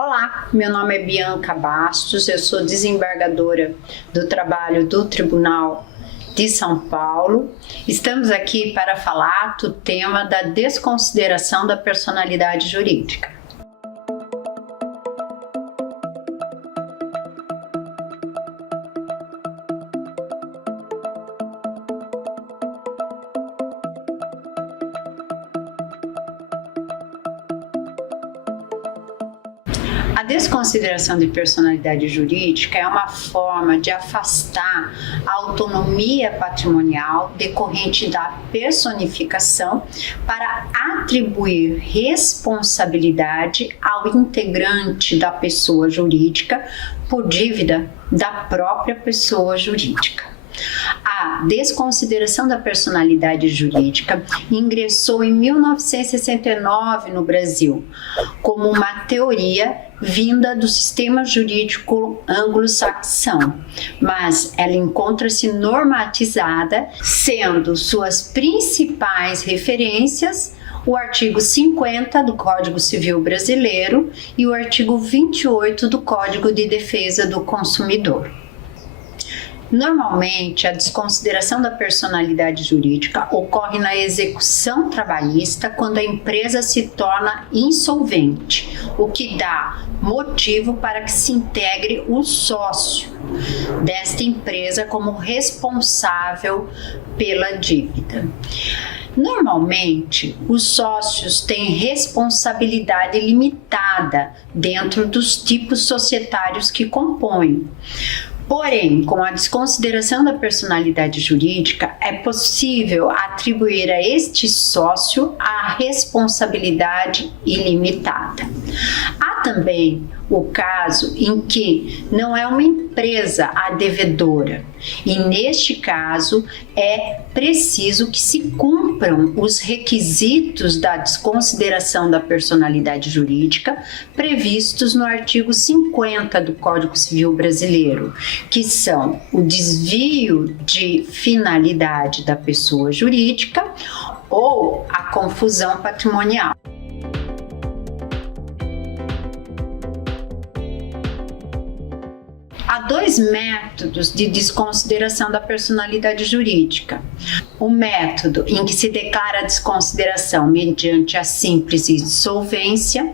Olá, meu nome é Bianca Bastos, eu sou desembargadora do trabalho do Tribunal de São Paulo. Estamos aqui para falar do tema da desconsideração da personalidade jurídica. A desconsideração de personalidade jurídica é uma forma de afastar a autonomia patrimonial decorrente da personificação para atribuir responsabilidade ao integrante da pessoa jurídica por dívida da própria pessoa jurídica. A desconsideração da personalidade jurídica ingressou em 1969 no Brasil como uma teoria vinda do sistema jurídico anglo-saxão, mas ela encontra-se normatizada, sendo suas principais referências o artigo 50 do Código Civil Brasileiro e o artigo 28 do Código de Defesa do Consumidor. Normalmente, a desconsideração da personalidade jurídica ocorre na execução trabalhista quando a empresa se torna insolvente, o que dá motivo para que se integre o sócio desta empresa como responsável pela dívida. Normalmente, os sócios têm responsabilidade limitada dentro dos tipos societários que compõem. Porém, com a desconsideração da personalidade jurídica, é possível atribuir a este sócio a responsabilidade ilimitada. Há também o caso em que não é uma empresa a devedora, e neste caso é preciso que se cumpram os requisitos da desconsideração da personalidade jurídica previstos no artigo 50 do Código Civil Brasileiro, que são o desvio de finalidade da pessoa jurídica ou a confusão patrimonial. Há dois métodos de desconsideração da personalidade jurídica. O método em que se declara a desconsideração mediante a simples insolvência,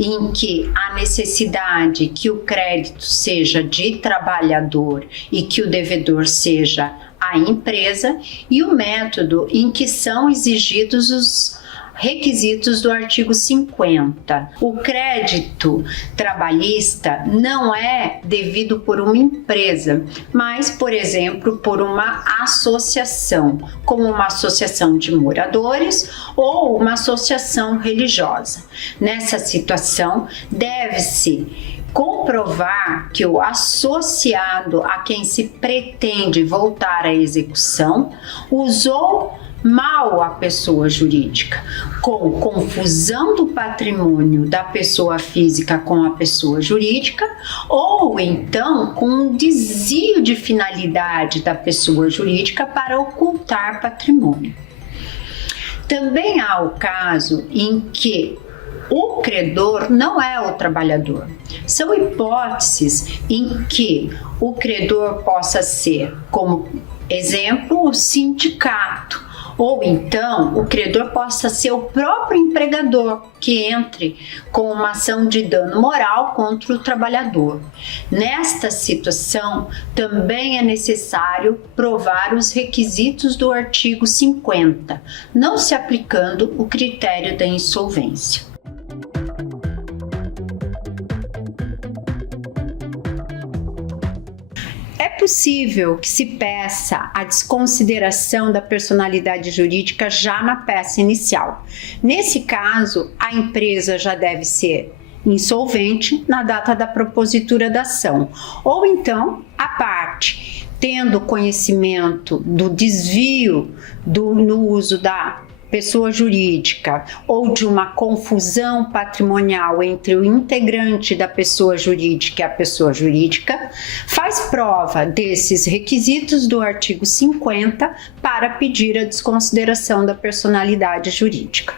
em que há necessidade que o crédito seja de trabalhador e que o devedor seja a empresa, e o método em que são exigidos os requisitos do artigo 50. O crédito trabalhista não é devido por uma empresa, mas, por exemplo, por uma associação, como uma associação de moradores ou uma associação religiosa. Nessa situação, deve-se comprovar que o associado a quem se pretende voltar à execução usou mal a pessoa jurídica, com confusão do patrimônio da pessoa física com a pessoa jurídica, ou então com um desvio de finalidade da pessoa jurídica para ocultar patrimônio. Também há o caso em que o credor não é o trabalhador. São hipóteses em que o credor possa ser, como exemplo, o sindicato, ou então o credor possa ser o próprio empregador que entre com uma ação de dano moral contra o trabalhador. Nesta situação, também é necessário provar os requisitos do artigo 50, não se aplicando o critério da insolvência. É possível que se peça a desconsideração da personalidade jurídica já na peça inicial. Nesse caso, a empresa já deve ser insolvente na data da propositura da ação, ou então a parte, tendo conhecimento do desvio no uso da pessoa jurídica ou de uma confusão patrimonial entre o integrante da pessoa jurídica e a pessoa jurídica, faz prova desses requisitos do artigo 50 para pedir a desconsideração da personalidade jurídica.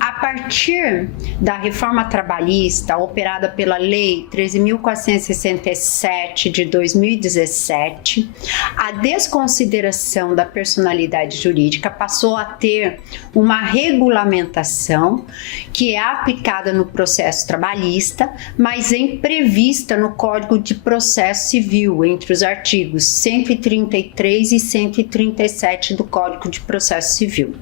A partir da reforma trabalhista operada pela Lei 13.467 de 2017, a desconsideração da personalidade jurídica passou a ter uma regulamentação que é aplicada no processo trabalhista, mas prevista no Código de Processo Civil, entre os artigos 133 e 137 do Código de Processo Civil.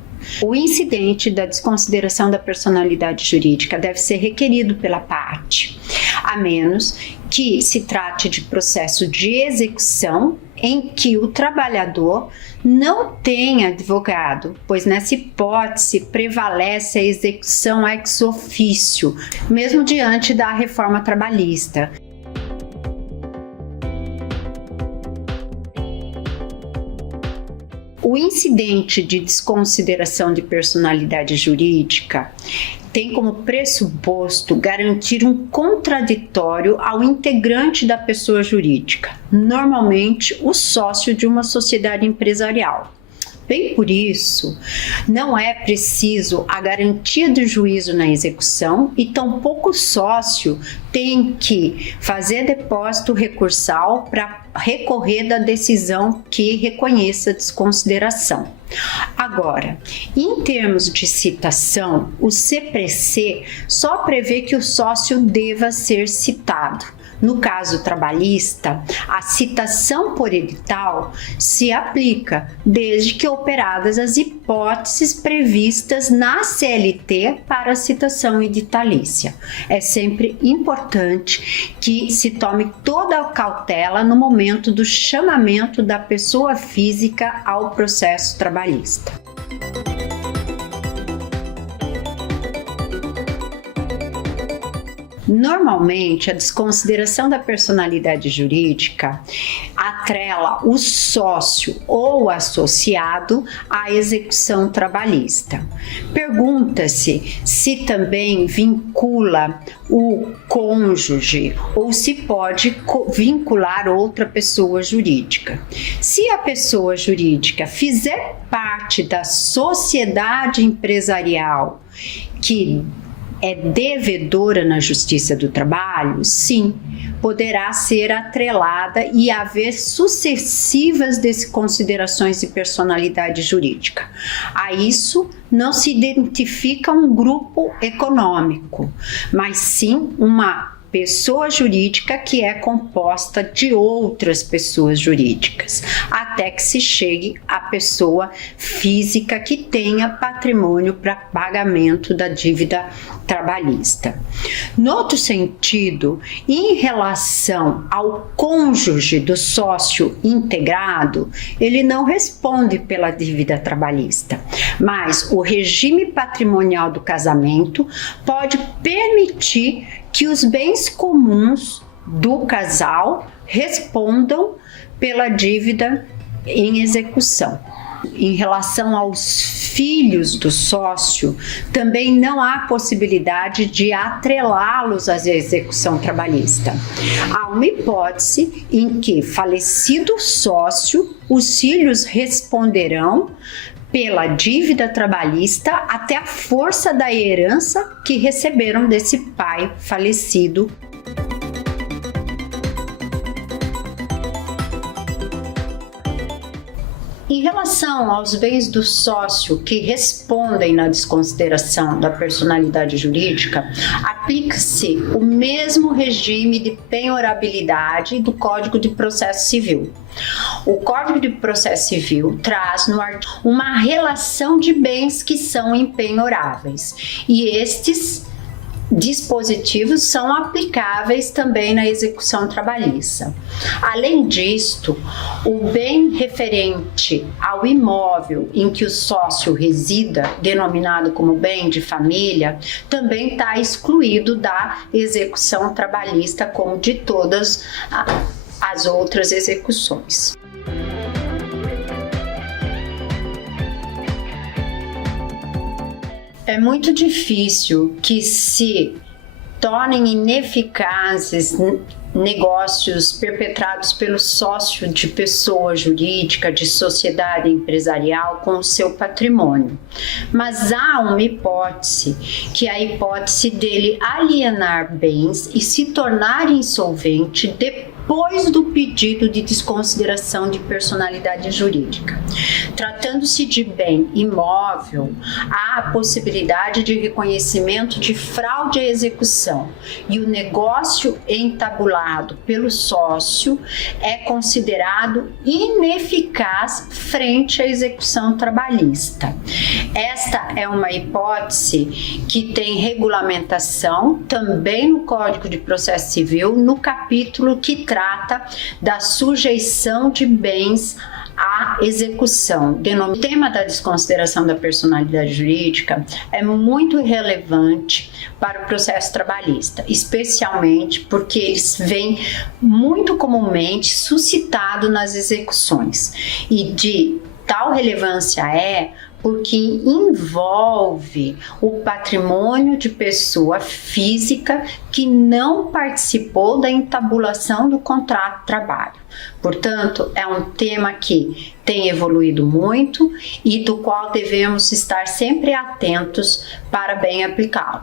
O incidente da desconsideração da personalidade jurídica deve ser requerido pela parte, a menos que se trate de processo de execução em que o trabalhador não tenha advogado, pois nessa hipótese prevalece a execução ex officio, mesmo diante da reforma trabalhista. O incidente de desconsideração de personalidade jurídica tem como pressuposto garantir um contraditório ao integrante da pessoa jurídica, normalmente o sócio de uma sociedade empresarial. Bem por isso, não é preciso a garantia do juízo na execução e tampouco o sócio tem que fazer depósito recursal para recorrer da decisão que reconheça a desconsideração. Agora, em termos de citação, o CPC só prevê que o sócio deva ser citado. No caso trabalhista, a citação por edital se aplica desde que operadas as hipóteses previstas na CLT para a citação editalícia. É sempre importante que se tome toda a cautela no momento do chamamento da pessoa física ao processo trabalhista. Normalmente, a desconsideração da personalidade jurídica atrela o sócio ou associado à execução trabalhista. Pergunta-se se também vincula o cônjuge ou se pode vincular outra pessoa jurídica. Se a pessoa jurídica fizer parte da sociedade empresarial que é devedora na Justiça do Trabalho, sim, poderá ser atrelada e haver sucessivas desconsiderações de personalidade jurídica. A isso não se identifica um grupo econômico, mas sim uma pessoa jurídica que é composta de outras pessoas jurídicas, até que se chegue à pessoa física que tenha patrimônio para pagamento da dívida trabalhista. No outro sentido, em relação ao cônjuge do sócio integrado, ele não responde pela dívida trabalhista, mas o regime patrimonial do casamento pode permitir que os bens comuns do casal respondam pela dívida em execução. Em relação aos filhos do sócio, também não há possibilidade de atrelá-los à execução trabalhista. Há uma hipótese em que, falecido o sócio, os filhos responderão pela dívida trabalhista até a força da herança que receberam desse pai falecido. Em relação aos bens do sócio que respondem na desconsideração da personalidade jurídica, aplica-se o mesmo regime de penhorabilidade do Código de Processo Civil. O Código de Processo Civil traz no artigo uma relação de bens que são impenhoráveis, e estes dispositivos são aplicáveis também na execução trabalhista. Além disto, o bem referente ao imóvel em que o sócio resida, denominado como bem de família, também está excluído da execução trabalhista, como de todas as outras execuções. É muito difícil que se tornem ineficazes negócios perpetrados pelo sócio de pessoa jurídica, de sociedade empresarial com o seu patrimônio. Mas há uma hipótese, que é a hipótese dele alienar bens e se tornar insolvente depois do pedido de desconsideração de personalidade jurídica. Tratando-se de bem imóvel, há a possibilidade de reconhecimento de fraude à execução e o negócio entabulado pelo sócio é considerado ineficaz frente à execução trabalhista. Esta é uma hipótese que tem regulamentação também no Código de Processo Civil, no capítulo que trata da sujeição de bens à execução. O tema da desconsideração da personalidade jurídica é muito relevante para o processo trabalhista, especialmente porque eles vêm muito comumente suscitado nas execuções. E de tal relevância é porque envolve o patrimônio de pessoa física que não participou da entabulação do contrato de trabalho. Portanto, é um tema que tem evoluído muito e do qual devemos estar sempre atentos para bem aplicá-lo.